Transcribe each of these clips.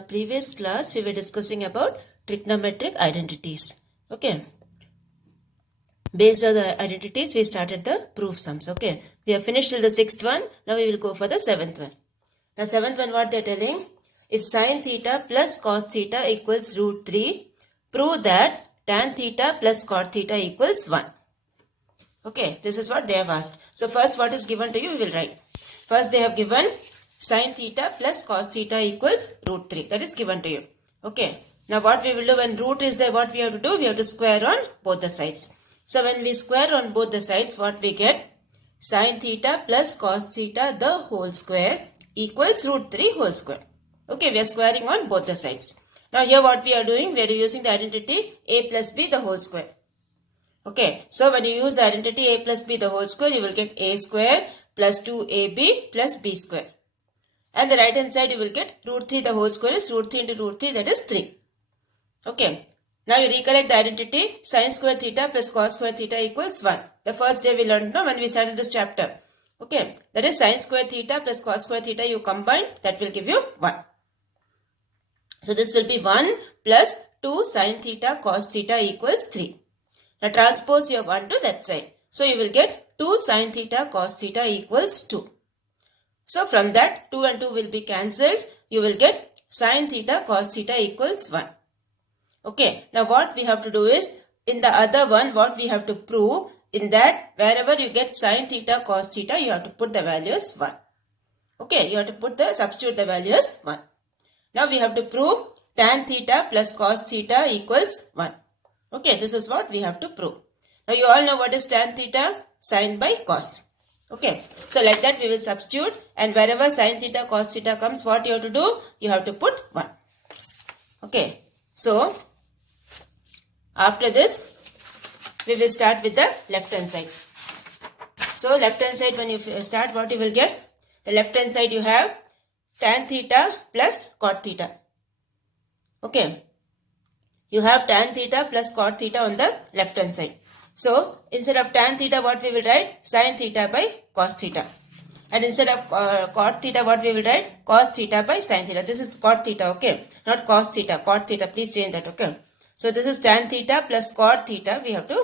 Previous class we were discussing about trigonometric identities. Okay. Based on the identities we started the proof sums. Okay. We have finished till the 6th one. Now we will go for the 7th one. Now 7th one what they are telling? If sin theta plus cos theta equals root 3, prove that tan theta plus cot theta equals 1. Okay. This is what they have asked. So first what is given to you we will write. First they have given sin theta plus cos theta equals root 3. That is given to you. Okay. Now what we will do when root is there, what we have to do? We have to square on both the sides. So when we square on both the sides, what we get? Sin theta plus cos theta the whole square equals root 3 whole square. Okay, we are squaring on both the sides. Now here what we are doing? We are using the identity a plus b the whole square. Okay, so when you use the identity a plus b the whole square, you will get a square plus 2ab plus b square. And the right hand side you will get root 3 the whole square is root 3 into root 3, that is 3. Okay. Now you recollect the identity sin square theta plus cos square theta equals 1. The first day we learned when we started this chapter. Okay. That is sin square theta plus cos square theta you combine, that will give you 1. So this will be 1 plus 2 sin theta cos theta equals 3. Now transpose your 1 to that side. So you will get 2 sin theta cos theta equals 2. So from that 2 and 2 will be cancelled. You will get sin theta cos theta equals 1. Okay. Now what we have to do is in the other one what we have to prove in that wherever you get sin theta cos theta you have to put the value as 1. Okay. You have to substitute the value as 1. Now we have to prove tan theta plus cos theta equals 1. Okay. This is what we have to prove. Now you all know what is tan theta? Sin by cos. Okay, so like that we will substitute and wherever sin theta cos theta comes, what you have to do? You have to put 1. Okay, so after this we will start with the left hand side. So left hand side when you start, what you will get? The left hand side you have tan theta plus cot theta. Okay, you have tan theta plus cot theta on the left hand side. So, instead of tan theta, what we will write? Sin theta by cos theta. And instead of cot theta, what we will write? Cos theta by sin theta. This is cot theta, okay? Not cos theta, cot theta. Please change that, okay? So, this is tan theta plus cot theta. We have to,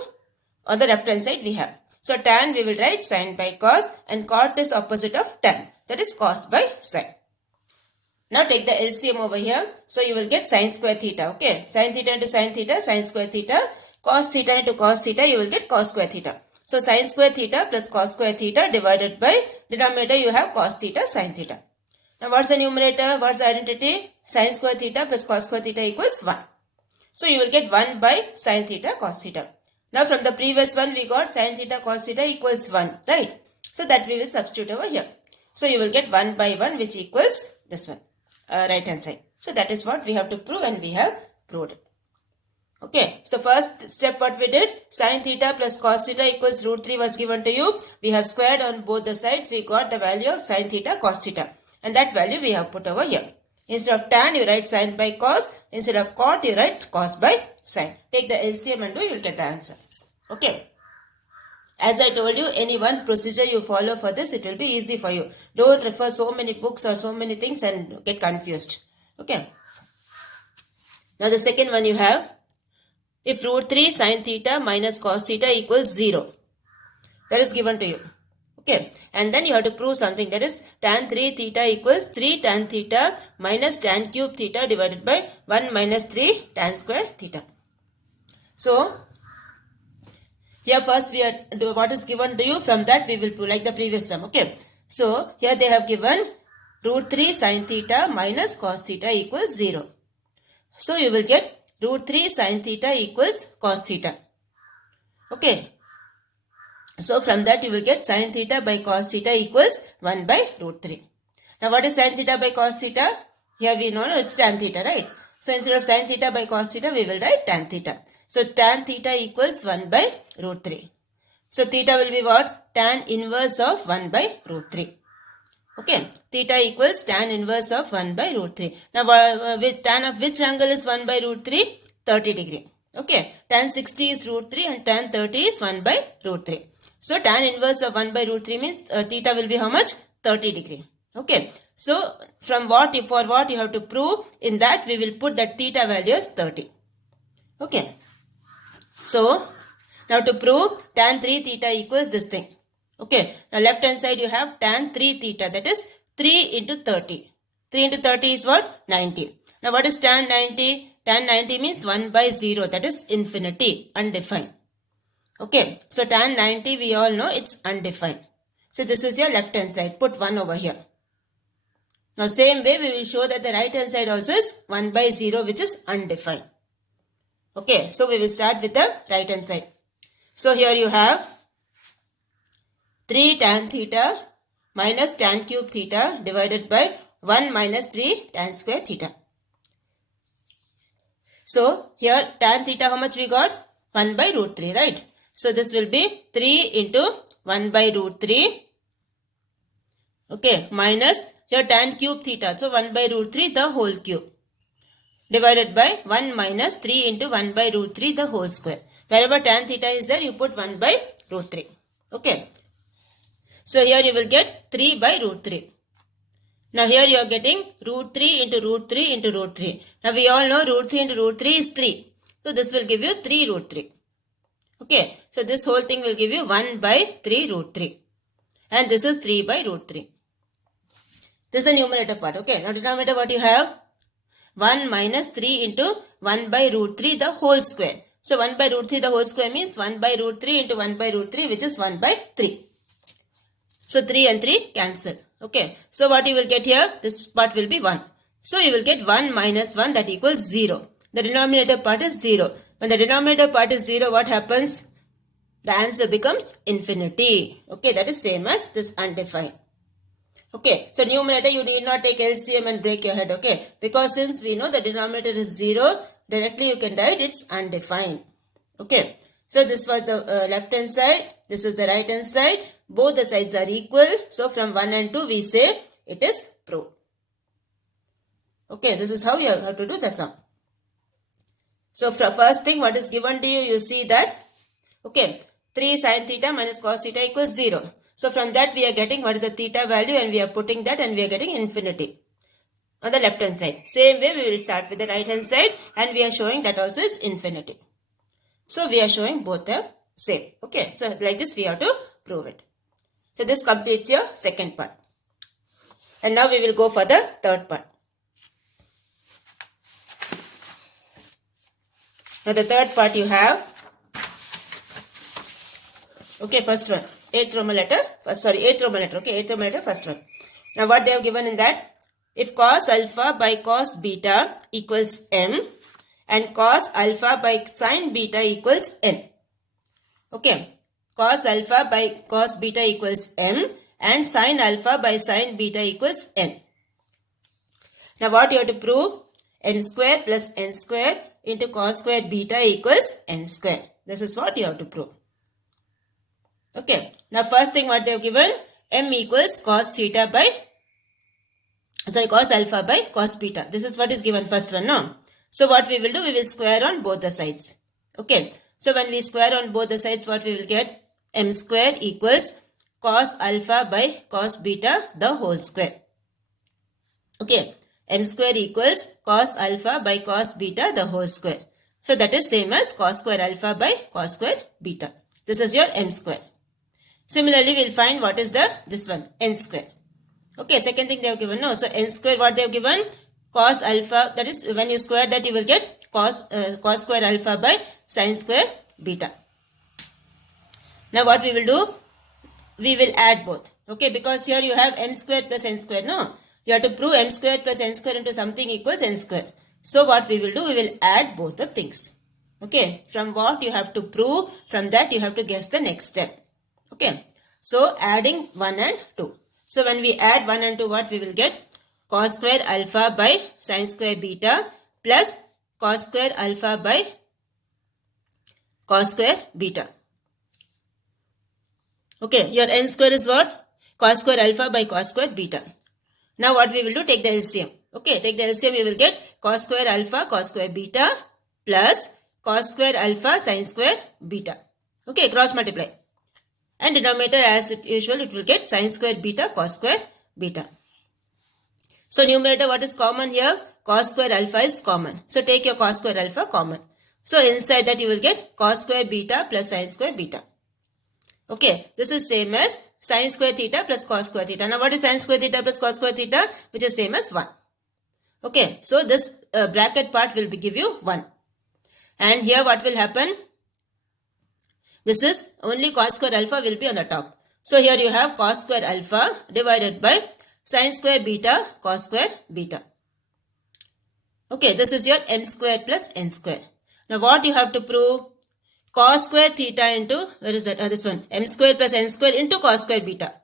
on the left hand side, we have. So, tan we will write sin by cos and cot is opposite of tan. That is cos by sin. Now, take the LCM over here. So, you will get sin square theta, okay? Sin theta into sin theta, sin square theta. Cos theta into cos theta, you will get cos square theta. So, sin square theta plus cos square theta divided by denominator, you have cos theta sin theta. Now, what's the numerator? What's the identity? Sin square theta plus cos square theta equals 1. So, you will get 1 by sin theta cos theta. Now, from the previous one, we got sin theta cos theta equals 1, right? So, that we will substitute over here. So, you will get 1 by 1 which equals this one, right hand side. So, that is what we have to prove and we have proved it. Okay, so first step what we did, sin theta plus cos theta equals root 3 was given to you. We have squared on both the sides. We got the value of sin theta cos theta. And that value we have put over here. Instead of tan, you write sin by cos. Instead of cot, you write cos by sin. Take the LCM and do, you will get the answer. Okay. As I told you, any one procedure you follow for this, it will be easy for you. Don't refer so many books or so many things and get confused. Okay. Now the second one you have. If root 3 sin theta minus cos theta equals 0. That is given to you. Okay. And then you have to prove something. That is tan 3 theta equals 3 tan theta minus tan cube theta divided by 1 minus 3 tan square theta. So, here first we are what is given to you. From that we will prove like the previous sum. Okay. So, here they have given root 3 sin theta minus cos theta equals 0. So, you will get root 3 sin theta equals cos theta. Okay. So, from that you will get sin theta by cos theta equals 1 by root 3. Now, what is sin theta by cos theta? Here we know it's tan theta, right? So, instead of sin theta by cos theta, we will write tan theta. So, tan theta equals 1 by root 3. So, theta will be what? Tan inverse of 1 by root 3. Okay, theta equals tan inverse of 1 by root 3. Now, with tan of which angle is 1 by root 3? 30 degree. Okay, tan 60 is root 3 and tan 30 is 1 by root 3. So, tan inverse of 1 by root 3 means theta will be how much? 30 degree. Okay, So from what for what you have to prove, in that we will put that theta value as 30. Okay. So now to prove tan 3 theta equals this thing. Okay. Now left hand side you have tan 3 theta, that is 3 into 30. 3 into 30 is what? 90. Now what is tan 90? Tan 90 means 1 by 0, that is infinity, undefined. Okay. So tan 90 we all know it's undefined. So this is your left hand side. Put 1 over here. Now same way we will show that the right hand side also is 1 by 0, which is undefined. Okay. So we will start with the right hand side. So here you have 3 tan theta minus tan cube theta divided by 1 minus 3 tan square theta. So here tan theta how much we got? 1 by root 3, right? So this will be 3 into 1 by root 3. Okay, minus here tan cube theta. So 1 by root 3 the whole cube. Divided by 1 minus 3 into 1 by root 3 the whole square. Wherever tan theta is there, you put 1 by root 3. Okay. So here you will get 3 by root 3. Now here you are getting root 3 into root 3 into root 3. Now we all know root 3 into root 3 is 3. So this will give you 3 root 3. Okay. So this whole thing will give you 1 by 3 root 3. And this is 3 by root 3. This is the numerator part. Okay. Now denominator what you have? 1 minus 3 into 1 by root 3 the whole square. So 1 by root 3 the whole square means 1 by root 3 into 1 by root 3, which is 1 by 3. So 3 and 3 cancel. Okay. So what you will get here? This part will be 1. So you will get 1 minus 1, that equals 0. The denominator part is 0. When the denominator part is 0, what happens? The answer becomes infinity. Okay. That is same as this undefined. Okay. So numerator you need not take LCM and break your head. Okay. Because since we know the denominator is 0, directly you can write it's undefined. Okay. So this was the left hand side. This is the right hand side. Both the sides are equal. So from 1 and 2 we say it is proved. Okay. This is how you have to do the sum. So for first thing what is given to you, you see that. Okay. 3 sin theta minus cos theta equals 0. So from that we are getting what is the theta value and we are putting that and we are getting infinity on the left hand side. Same way we will start with the right hand side and we are showing that also is infinity. So we are showing both the same. Okay. So like this we have to prove it. So this completes your second part. And now we will go for the third part. Now the third part you have. Okay, first one. 8th Roman letter. 8th Roman letter. Okay, 8th Roman letter, first one. Now what they have given in that? If cos alpha by cos beta equals m and cos alpha by sin beta equals n. Okay. Cos alpha by cos beta equals m and sin alpha by sin beta equals n. Now what you have to prove? M square plus n square into cos square beta equals n square. This is what you have to prove. Okay. Now first thing what they have given, m equals cos theta by, cos alpha by cos beta. This is what is given first one, no? So what we will do, we will square on both the sides. Okay. So when we square on both the sides, what we will get? M square equals cos alpha by cos beta the whole square. Okay. M square equals cos alpha by cos beta the whole square. So that is same as cos square alpha by cos square beta. This is your m square. Similarly, we will find what is this one, n square. Okay, second thing they have given, no. So n square, what they have given? Cos alpha, that is when you square that you will get cos square alpha by sin square beta. Now what we will do? We will add both. Okay, because here you have m square plus n square, no. You have to prove m square plus n square into something equals n square. So what we will do? We will add both the things. Okay, from what you have to prove, from that you have to guess the next step. Okay, so adding 1 and 2. So when we add 1 and 2, what we will get? Cos square alpha by sin square beta plus cos square alpha by cos square beta. Okay, your n square is what? Cos square alpha by cos square beta. Now what we will do? Take the LCM. Okay, take the LCM, you will get cos square alpha cos square beta plus cos square alpha sin square beta. Okay, cross multiply. And denominator as usual, it will get sin square beta cos square beta. So numerator, what is common here? Cos square alpha is common. So take your cos square alpha common. So inside that you will get cos square beta plus sin square beta. Okay, this is same as sin square theta plus cos square theta. Now what is sin square theta plus cos square theta? Which is same as 1. Okay, so this bracket part will give you 1. And here what will happen? This is only cos square alpha will be on the top. So here you have cos square alpha divided by sin square beta cos square beta. Okay, this is your m square plus n square. Now what you have to prove? Cos square theta into, where is that? This one, m square plus n square into cos square beta.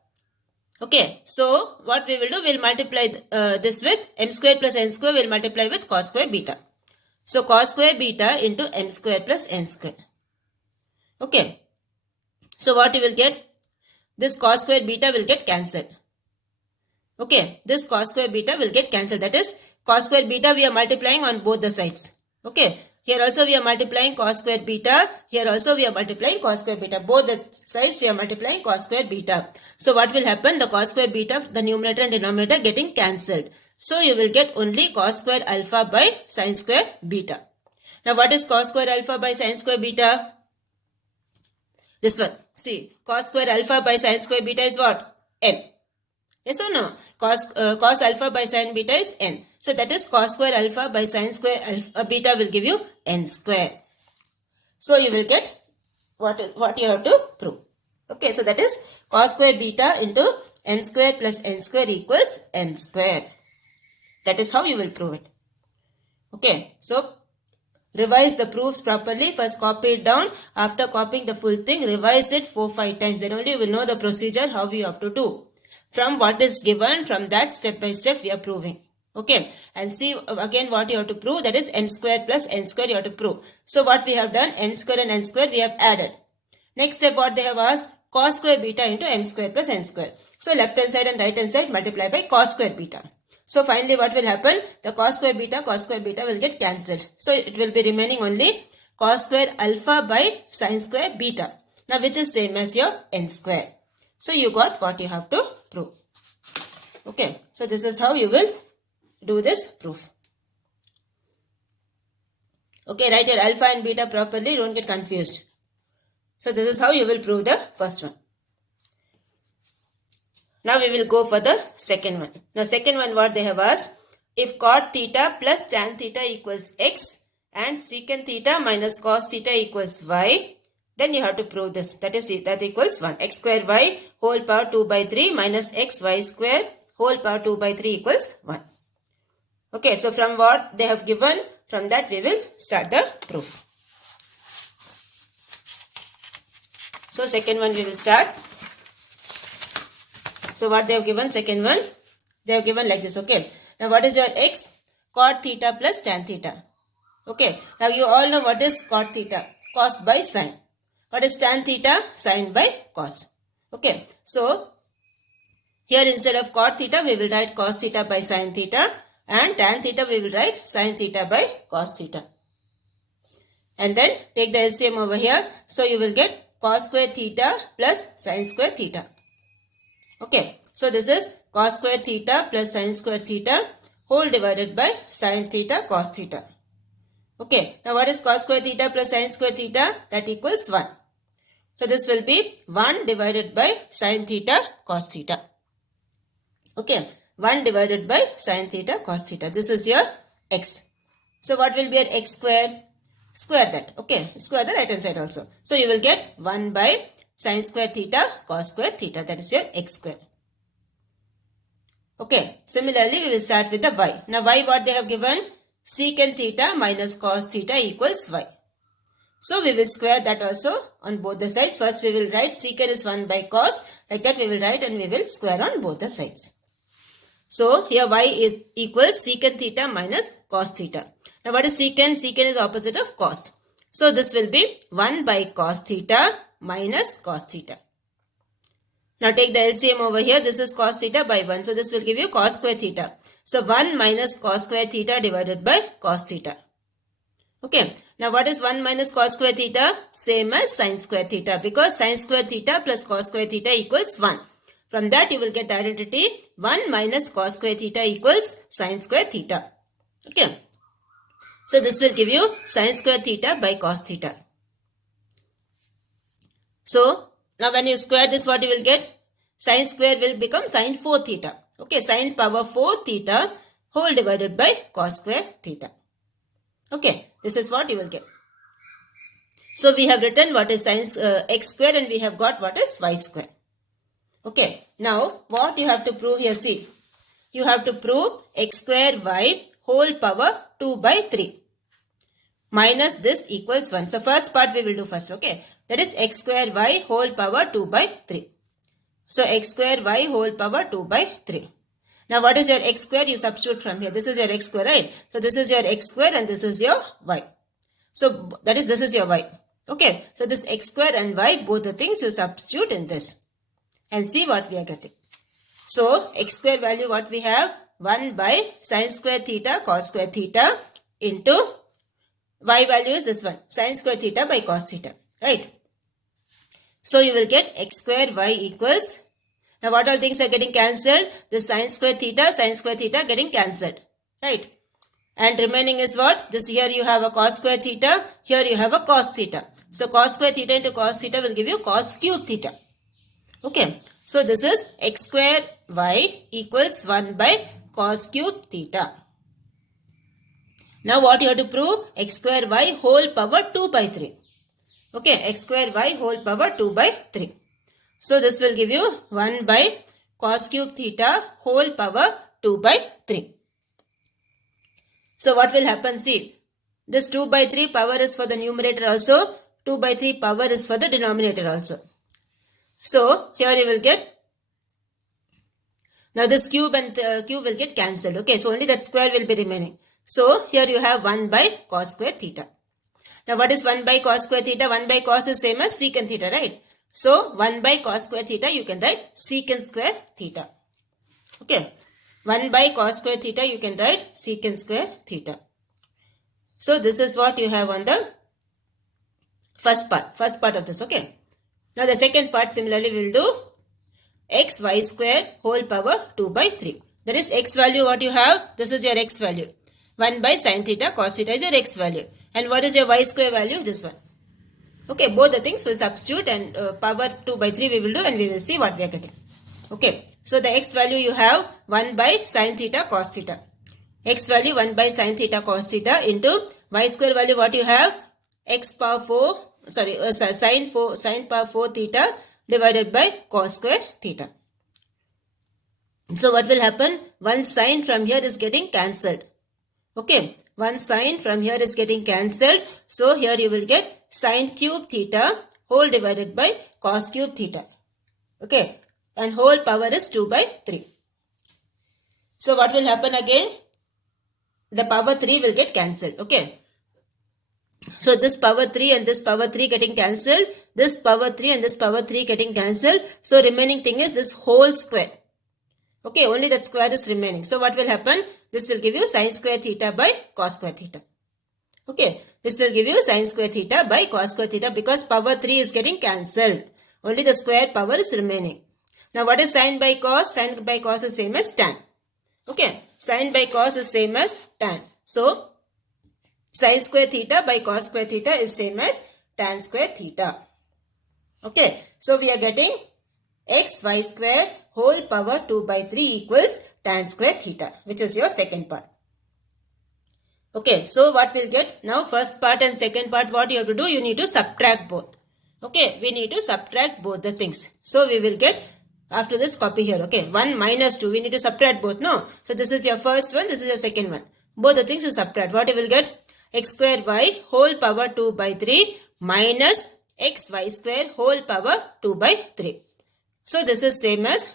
Okay, so what we will do, we will multiply this with m square plus n square, we will multiply with cos square beta. So cos square beta into m square plus n square. Okay, so what you will get? This cos square beta will get cancelled. Okay, this cos square beta will get cancelled. That is, cos square beta we are multiplying on both the sides. Okay, here also we are multiplying cos square beta. Here also we are multiplying cos square beta. Both the sides we are multiplying cos square beta. So what will happen? The cos square beta, the numerator and denominator getting cancelled. So you will get only cos square alpha by sin square beta. Now what is cos square alpha by sin square beta? This one. See, cos square alpha by sin square beta is what? N. Yes or no? Cos alpha by sin beta is n. So that is cos square alpha by sin square alpha beta will give you n square. So you will get what you have to prove. Okay, so that is cos square beta into m square plus n square equals n square. That is how you will prove it. Okay, so revise the proofs properly. First copy it down. After copying the full thing, revise it 4-5 times. Then only you will know the procedure how you have to do. From what is given, from that step by step we are proving. Okay, and see again what you have to prove, that is m square plus n square you have to prove. So what we have done, m square and n square we have added. Next step what they have asked, cos square beta into m square plus n square. So left hand side and right hand side multiply by cos square beta. So finally what will happen, the cos square beta will get cancelled. So it will be remaining only cos square alpha by sin square beta. Now which is same as your n square. So you got what you have to prove. Okay, so this is how you will do this proof. Okay, write your alpha and beta properly, don't get confused. So this is how you will prove the first one. Now we will go for the second one. Now second one what they have asked, if cot theta plus tan theta equals x and secant theta minus cos theta equals y, then you have to prove this. That equals 1. X square y whole power 2 by 3 minus x y square whole power 2 by 3 equals 1. Okay, so from what they have given, from that we will start the proof. So second one we will start. So what they have given, second one, they have given like this. Okay, now what is your x? Cot theta plus tan theta. Okay, now you all know what is cot theta, cos by sin. What is tan theta? Sin by cos. Okay, so here instead of cot theta we will write cos theta by sin theta, and tan theta we will write sin theta by cos theta. And then take the LCM over here. So you will get cos square theta plus sin square theta. Okay, so this is cos square theta plus sin square theta whole divided by sin theta cos theta. Okay, now what is cos square theta plus sin square theta? That equals 1. So this will be 1 divided by sin theta cos theta. Okay, 1 divided by sin theta cos theta. This is your x. So what will be your x square? Square that. Okay, square the right hand side also. So you will get 1 by sin square theta cos square theta. That is your x square. Okay, similarly we will start with the y. Now y what they have given? Secant theta minus cos theta equals y. So we will square that also on both the sides. First we will write secant is 1 by cos. Like that we will write and we will square on both the sides. So here y is equals secant theta minus cos theta. Now what is secant? Secant is opposite of cos. So this will be 1 by cos theta minus cos theta. Now take the LCM over here. This is cos theta by 1. So this will give you cos square theta. So 1 minus cos square theta divided by cos theta. Okay. Now what is 1 minus cos square theta? Same as sin square theta, because sin square theta plus cos square theta equals 1. From that you will get the identity 1 minus cos square theta equals sin square theta. Okay. So this will give you sin square theta by cos theta. So now when you square this, what you will get? Sin square will become sin 4 theta. Okay, sin power 4 theta whole divided by cos square theta. Okay, this is what you will get. So we have written what is sin x square and we have got what is y square. Okay, now what you have to prove here, see. You have to prove x square y whole power 2 by 3 minus this equals 1. So first part we will do first, okay. That is x square y whole power 2 by 3. So x square y whole power 2 by 3. Now what is your x square? You substitute from here. This is your x square, right? So this is your x square and this is your y. So that is, this is your y. Okay. So this x square and y, both the things you substitute in this. And see what we are getting. So x square value what we have? 1 by sin square theta cos square theta into y value is this one. Sin square theta by cos theta. Right. So you will get x square y equals. Now what all things are getting cancelled? The sin square theta getting cancelled. Right. And remaining is what? This here you have a cos square theta. Here you have a cos theta. So cos square theta into cos theta will give you cos cube theta. Okay. So this is x square y equals 1 by cos cube theta. Now what you have to prove? X square y whole power 2 by 3. Okay. X square y whole power 2 by 3. So this will give you 1 by cos cube theta whole power 2 by 3. So what will happen? See, this 2 by 3 power is for the numerator also. 2 by 3 power is for the denominator also. So here you will get, now this cube and cube will get cancelled. Okay, so only that square will be remaining. So here you have 1 by cos square theta. Now what is 1 by cos square theta? 1 by cos is same as secant theta, right? So 1 by cos square theta you can write secant square theta. Okay. 1 by cos square theta you can write secant square theta. So this is what you have on the first part of this. Okay. Now the second part similarly we will do x y square whole power 2 by 3. That is x value what you have. This is your x value. 1 by sin theta cos theta is your x value. And what is your y square value? This one. Okay, both the things will substitute and power 2 by 3 we will do and we will see what we are getting. Okay, so the x value you have 1 by sin theta cos theta. X value 1 by sin theta cos theta into y square value what you have? X power 4, sin power 4 theta divided by cos square theta. So what will happen? One sin from here is getting cancelled. Okay, one sin from here is getting cancelled. So here you will get sin cube theta whole divided by cos cube theta. Okay, and whole power is 2 by 3. So what will happen again? The power 3 will get cancelled. Okay. So this power 3 and this power 3 getting cancelled. This power 3 and this power 3 getting cancelled. So remaining thing is this whole square. Okay, only that square is remaining. So what will happen? This will give you sin square theta by cos square theta. Okay, this will give you sin square theta by cos square theta because power 3 is getting cancelled. Only the square power is remaining. Now what is sin by cos? Sin by cos is same as tan. Okay, sin by cos is same as tan. So sin square theta by cos square theta is same as tan square theta. Okay, so we are getting x y square whole power 2 by 3 equals tan square theta, which is your second part. Okay, so what we'll get? Now first part and second part, what you have to do? You need to subtract both. Okay, we need to subtract both the things. So we will get, after this copy here, okay, 1 minus 2, we need to subtract both, no? So this is your first one, this is your second one. Both the things you subtract. What you will get? X square y whole power 2 by 3 minus x y square whole power 2 by 3. So this is same as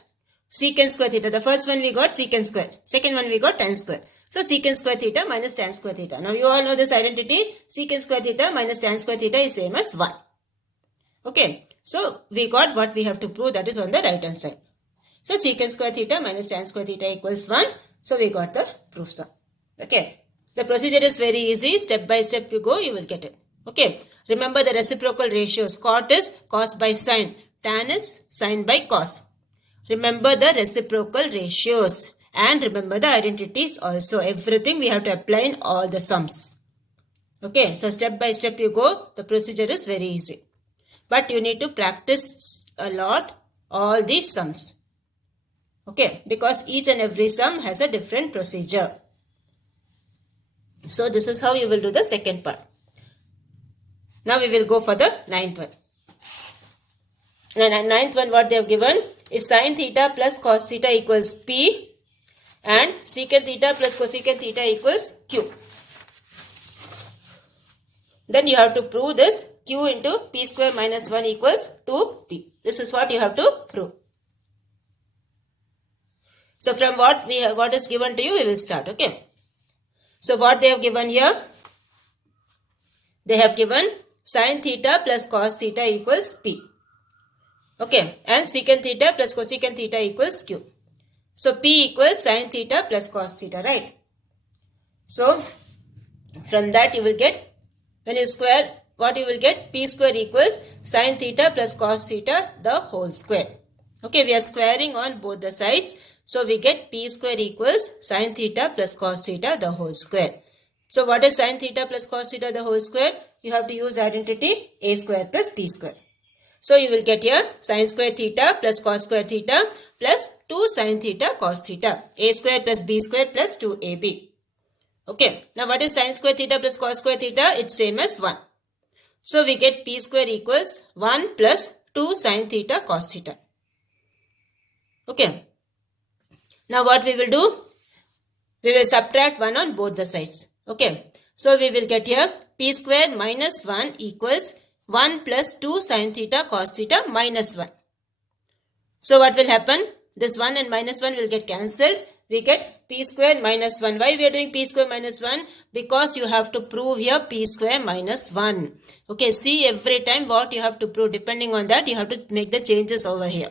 secant square theta. The first one we got secant square. Second one we got tan square. So secant square theta minus tan square theta. Now you all know this identity. Secant square theta minus tan square theta is same as 1. Okay. So we got what we have to prove, that is on the right hand side. So secant square theta minus tan square theta equals 1. So we got the proof sum. Okay. The procedure is very easy. Step by step you go, you will get it. Okay. Remember the reciprocal ratios. Cot is cos by sin. Tan is sin by cos. remember the reciprocal ratios and remember the identities also. Everything we have to apply in all the sums. Okay, so step by step you go. The procedure is very easy. But you need to practice a lot all these sums. Okay, because each and every sum has a different procedure. So this is how you will do the second part. Now we will go for the ninth one. And ninth one, what they have given, if sin theta plus cos theta equals P and secant theta plus cosecant theta equals Q. Then you have to prove this Q into P square minus 1 equals 2P. This is what you have to prove. So from what is given to you, we will start. Okay. So what they have given here, they have given sin theta plus cos theta equals P. Okay, and secant theta plus cosecant theta equals Q. So P equals sin theta plus cos theta, right? So from that you will get, when you square, what you will get, P square equals sin theta plus cos theta the whole square. Okay, we are squaring on both the sides. So we get P square equals sin theta plus cos theta the whole square. So what is sin theta plus cos theta the whole square? You have to use identity A square plus B square. So you will get here sin square theta plus cos square theta plus 2 sin theta cos theta. A square plus B square plus 2AB. Okay. Now what is sin square theta plus cos square theta? It's same as 1. So we get P square equals 1 plus 2 sin theta cos theta. Okay. Now what we will do? We will subtract 1 on both the sides. Okay. So we will get here P square minus 1 equals 1 plus 2 sin theta cos theta minus 1. So what will happen? This 1 and minus 1 will get cancelled. We get P square minus 1. Why we are doing P square minus 1? Because you have to prove here P square minus 1. Okay, see every time what you have to prove. Depending on that, you have to make the changes over here.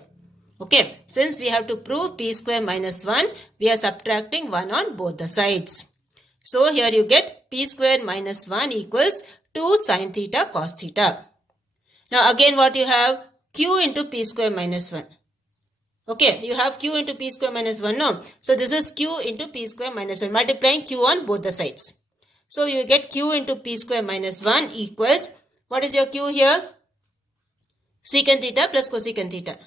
Okay, since we have to prove P square minus 1, we are subtracting 1 on both the sides. So here you get P square minus 1 equals 2 sin theta cos theta. Now again what you have? Q into P square minus 1. Okay, you have Q into P square minus 1, no? So this is Q into P square minus 1, multiplying Q on both the sides. So you get Q into P square minus 1 equals, what is your Q here? Secant theta plus cosecant theta.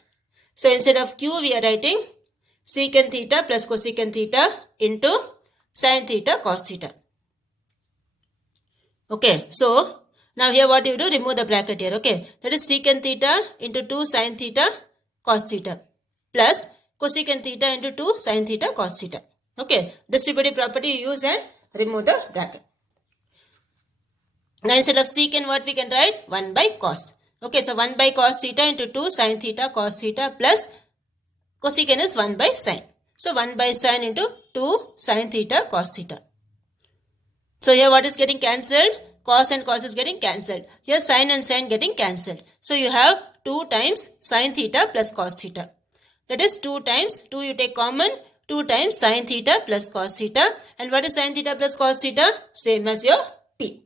So instead of Q, we are writing secant theta plus cosecant theta into sin theta cos theta. Okay, so now here what you do? Remove the bracket here. Okay, that is secant theta into 2 sin theta cos theta plus cosecant theta into 2 sin theta cos theta. Okay, distributive property you use and remove the bracket. Now instead of secant, what we can write? 1 by cos. Okay, so 1 by cos theta into 2 sin theta cos theta plus cosecant is 1 by sin. So 1 by sin into 2 sin theta cos theta. So here what is getting cancelled? Cos and cos is getting cancelled. Here sin and sin getting cancelled. So you have 2 times sin theta plus cos theta. That is 2 times, 2 you take common, 2 times sin theta plus cos theta. And what is sin theta plus cos theta? Same as your P.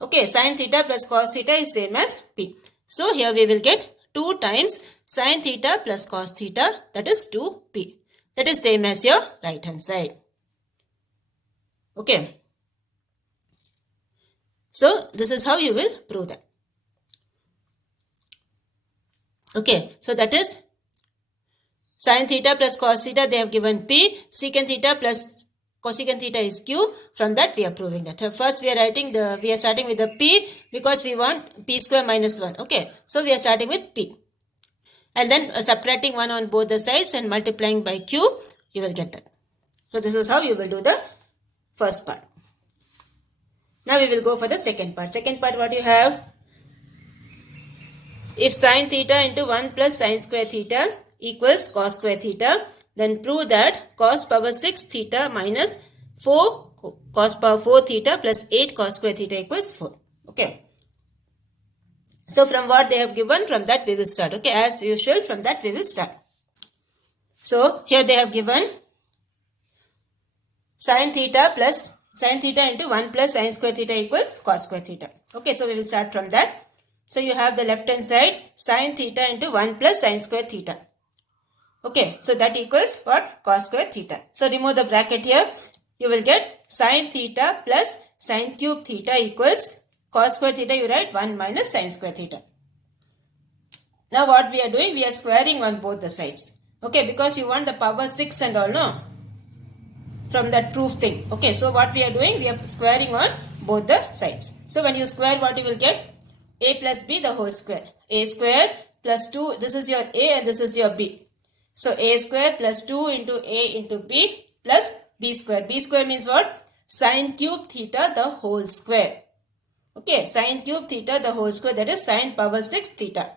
Okay, sin theta plus cos theta is same as P. So here we will get 2 times sin theta plus cos theta, that is 2P. That is same as your right hand side. Okay. So this is how you will prove that. Okay, so that is sin theta plus cos theta, they have given P. Secant theta plus cosecant theta is Q. From that we are proving that. First we are starting with the P because we want P square minus 1. Okay, so we are starting with P. And then subtracting 1 on both the sides and multiplying by Q, you will get that. So this is how you will do the first part. Now we will go for the second part. Second part, what you have? If sin theta into 1 plus sin square theta equals cos square theta, then prove that cos power 6 theta minus 4 cos power 4 theta plus 8 cos square theta equals 4. Okay. So from what they have given, from that we will start. Okay, as usual, from that we will start. So here they have given sin theta into 1 plus sin square theta equals cos square theta. Okay, so we will start from that. So you have the left hand side sin theta into 1 plus sin square theta. Okay, so that equals what? Cos square theta. So remove the bracket here. You will get sin theta plus sin cube theta equals cos square theta. You write 1 minus sin square theta. Now what we are doing? We are squaring on both the sides. Okay, because you want the power 6 and all, no? From that proof thing. Okay, so what we are doing? We are squaring on both the sides. So when you square, what you will get? A plus b the whole square. A square plus 2. This is your A and this is your B. So a square plus 2 into A into B plus B square. B square means what? Sin cube theta the whole square. Okay, sin cube theta the whole square, that is sin power 6 theta,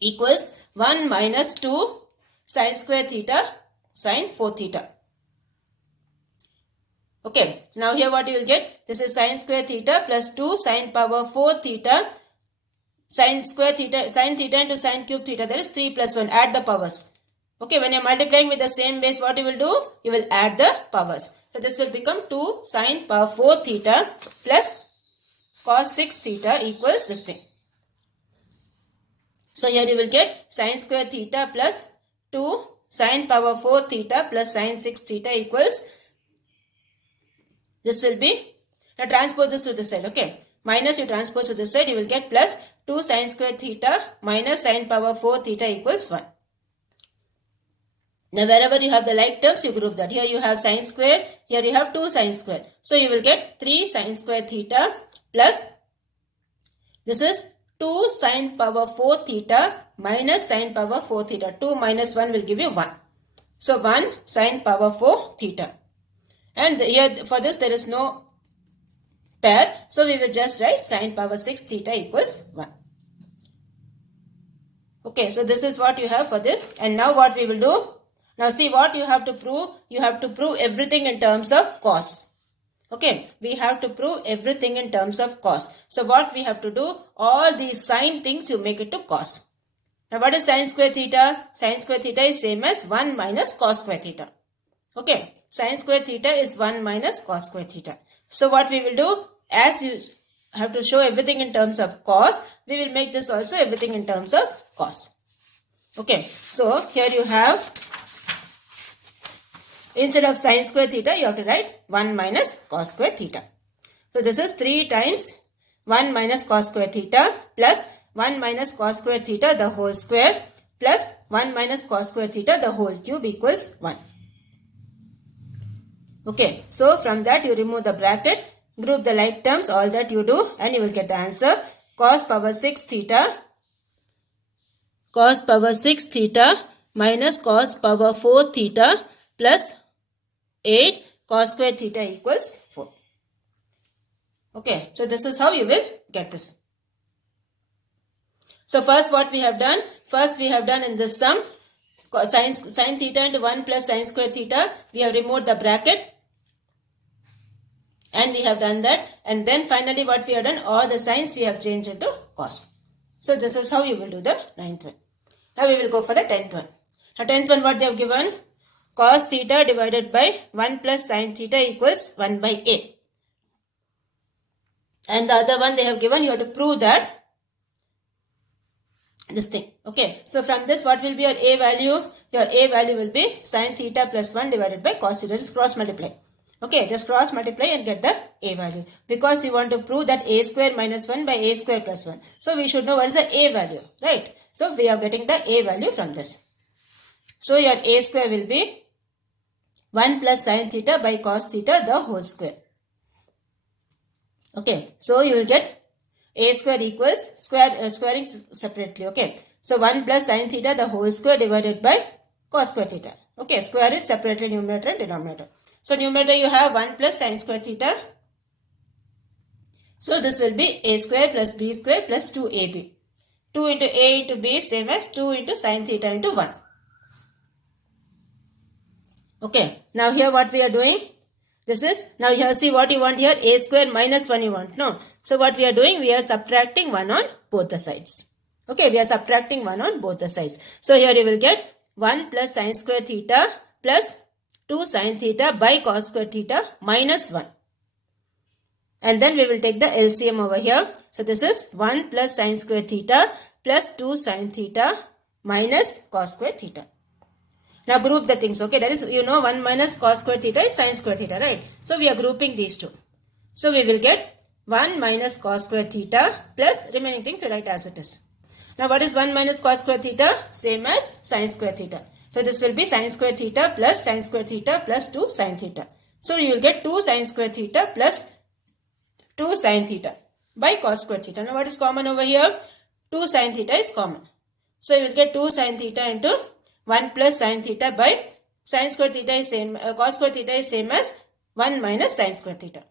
equals 1 minus 2 sin square theta sin 4 theta. Okay, now here what you will get? This is sin square theta plus 2 sin power 4 theta sin square theta, sin theta into sin cube theta, that is 3 plus 1. Add the powers. Okay, when you are multiplying with the same base, what you will do? You will add the powers. So this will become 2 sin power 4 theta plus cos 6 theta equals this thing. So here you will get sin square theta plus 2 sin power 4 theta plus sin 6 theta equals, this will be, now transpose this to this side, okay. Minus you transpose to this side, you will get plus 2 sin square theta minus sin power 4 theta equals 1. Now wherever you have the like terms, you group that. Here you have sin square, here you have 2 sin square. So you will get 3 sin square theta plus, this is 2 sin power 4 theta minus sin power 4 theta. 2 minus 1 will give you 1. So 1 sin power 4 theta. And here for this there is no pair. So we will just write sin power 6 theta equals 1. Okay, so this is what you have for this. And now what we will do? Now see what you have to prove. You have to prove everything in terms of cos. Okay, we have to prove everything in terms of cos. So what we have to do? All these sine things you make it to cos. Now what is sin square theta? Sin square theta is same as 1 minus cos square theta. Okay, sin square theta is 1 minus cos square theta. So what we will do? As you have to show everything in terms of cos, we will make this also everything in terms of cos. Okay, so here you have, instead of sin square theta, you have to write 1 minus cos square theta. So this is 3 times 1 minus cos square theta plus 1 minus cos square theta the whole square plus 1 minus cos square theta the whole cube equals 1. Okay, so from that you remove the bracket, group the like terms, all that you do, and you will get the answer. Cos power 6 theta minus cos power 4 theta plus 8 cos square theta equals 4. Okay, so this is how you will get this. So first what we have done? First we have done in this sum, sin theta into 1 plus sin square theta, we have removed the bracket. And we have done that. And then finally what we have done? All the signs we have changed into cos. So this is how you will do the 9th one. Now we will go for the 10th one. Now 10th one what they have given? Cos theta divided by 1 plus sin theta equals 1 by a. And the other one they have given, you have to prove that this thing. Okay. So from this what will be your a value? Your a value will be sin theta plus 1 divided by cos theta. Just cross multiply. Okay, just cross multiply and get the a value. Because you want to prove that a square minus 1 by a square plus 1. So we should know what is the a value, right? So we are getting the a value from this. So your a square will be 1 plus sin theta by cos theta the whole square. Okay, so you will get a square equals squaring separately. Okay, so 1 plus sin theta the whole square divided by cos square theta. Okay, square it separately, numerator and denominator. So numerator you have 1 plus sin square theta. So this will be a square plus b square plus 2ab. 2 into a into b is same as 2 into sin theta into 1. Okay, now here what we are doing? This is, now here see what you want here, a square minus 1 you want, no? So what we are doing, we are subtracting 1 on both the sides. Okay, we are subtracting 1 on both the sides. So here you will get 1 plus sin square theta plus 2 sin theta by cos square theta minus 1. And then we will take the LCM over here. So this is 1 plus sin square theta plus 2 sin theta minus cos square theta. Now group the things, okay? That is, 1 minus cos square theta is sin square theta, right? So we are grouping these two. So we will get 1 minus cos square theta plus remaining things we write as it is. Now what is 1 minus cos square theta? Same as sin square theta. So this will be sin square theta plus sin square theta plus 2 sin theta. So you will get 2 sin square theta plus 2 sin theta by cos square theta. Now what is common over here? 2 sin theta is common. So you will get 2 sin theta into 1 plus sin theta by sin square theta is same, cos square theta is same as 1 minus sin square theta.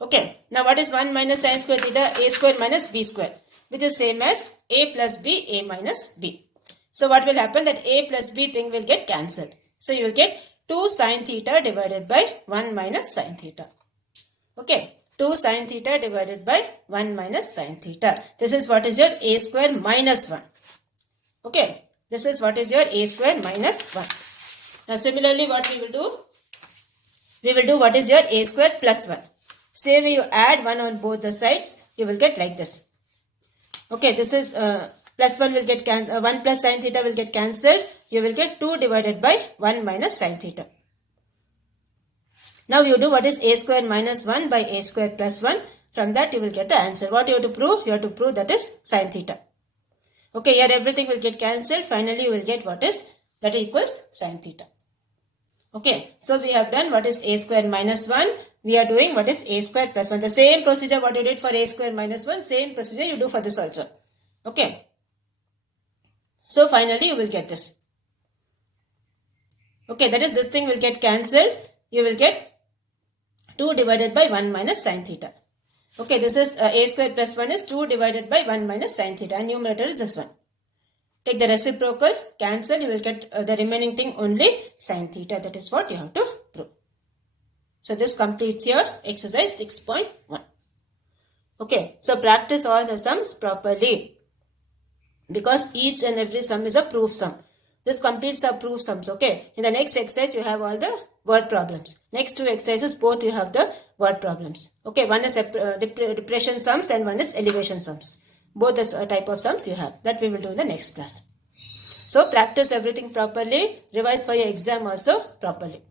Okay. Now what is 1 minus sin square theta? A square minus b square, which is same as a plus b, a minus b. So what will happen? That a plus b thing will get cancelled. So you will get 2 sin theta divided by 1 minus sin theta. Okay. 2 sin theta divided by 1 minus sin theta. This is what is your a square minus 1. Okay. This is what is your a square minus 1. Now similarly what we will do? We will do what is your a square plus 1. Say when you add 1 on both the sides, you will get like this. Okay, this is plus 1 will get 1 plus sin theta will get cancelled. You will get 2 divided by 1 minus sin theta. Now you do what is a square minus 1 by a square plus 1. From that you will get the answer. What you have to prove? You have to prove that is sin theta. Okay, here everything will get cancelled. Finally you will get what is that equals sin theta. Okay, so we have done what is a square minus 1. We are doing what is a square plus 1. The same procedure what you did for a square minus 1, same procedure you do for this also. Okay. So finally you will get this. Okay, that is this thing will get cancelled. You will get 2 divided by 1 minus sin theta. Okay, this is a square plus 1 is 2 divided by 1 minus sin theta. And numerator is this one. Take the reciprocal, cancel, you will get the remaining thing only sin theta. That is what you have to prove. So this completes your exercise 6.1. Okay, so practice all the sums properly, because each and every sum is a proof sum. This completes our proof sums. Okay, in the next exercise you have all the word problems. Next two exercises both you have the word problems. Okay, one is depression sums and one is elevation sums. Both the type of sums you have. That we will do in the next class. So practice everything properly. Revise for your exam also properly.